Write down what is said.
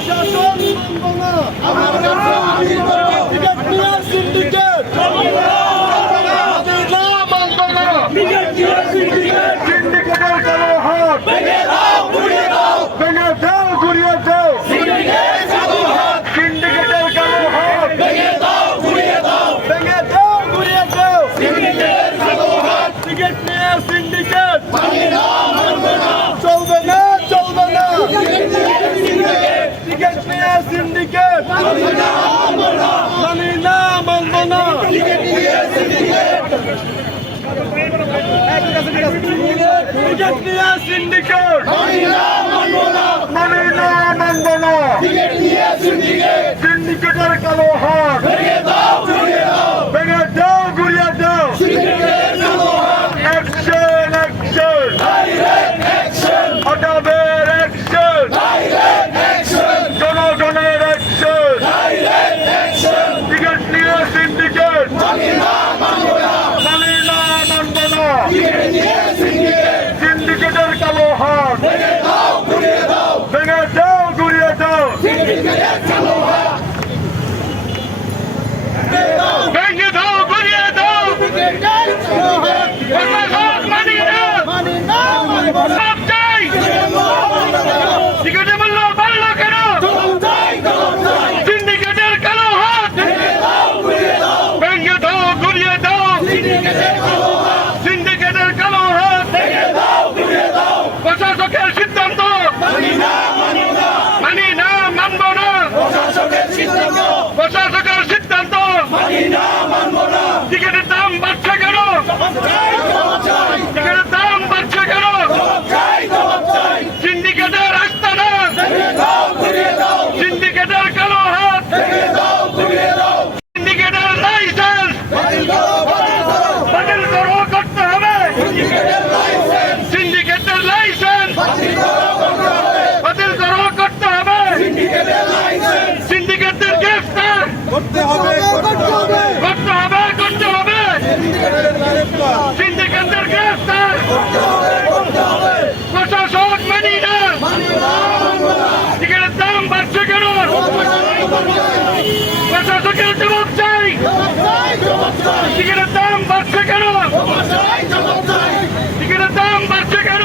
প্রশাসন মানব না, টিকিট নিয়ে সিন্ডিকেট সিন্ডিকেটের কালো হাত ভেঙে দাও ঘুরিয়ে দাও, সিন্ডিকেটের কালো হাত ভেঙে দাও ঘুরিয়ে দাও, টিকিট নিয়ে সিন্ডিকেট চলবে না, টিকিট নিয়ে সিন্ডিকেট মানি না, মানব না, টিকিট নিয়ে সিন্ডিকেট মানি না, মানব না, সিন্ডিকেটের কালো হাত ভেঙে দাও ঘুরিয়ে দাও, অ্যাকশন হটাবের অ্যাকশন জনগণের অ্যাকশন টিকিট নিয়ে সিন্ডিকেট মানি না, মানব না, সিন্ডিকেটের কালো হাত ভেঙে দাও ঘুরিয়ে দাও, ভেঙে দাও ঘুরিয়ে দাও, মানি না, সব চাই, টিকিটের মূল্য বাড়লো কেন, সিন্ডিকেটের কালো হাত ভেঙে দাও ঘুরিয়ে দাও, সিন্ডিকেটের কালো হাত প্রশাসকের সিদ্ধান্ত মানি না, মানব না, প্রশাসকের সিদ্ধান্ত টিকিটের দাম বাড়ছে কেন, সিন্ডিকেটের আস্তানা, সিন্ডিকেটের কালো হাত, সিন্ডিকেটের লাইসেন্স বাতিল করতে হবে, সিন্ডিকেটের লাইসেন্স বাতিল করতে হবে, সিন্ডিকেটের গ্রেফতার করতে হবে, সিন্ডিকেটের গ্রেফতার প্রশাসক মানি না, টিকিটের দাম বাড়ছে কেন, প্রশাসকের জবাব চাই, টিকিটের দাম বাড়ছে কেন, টিকিটের দাম বাড়ছে কেন,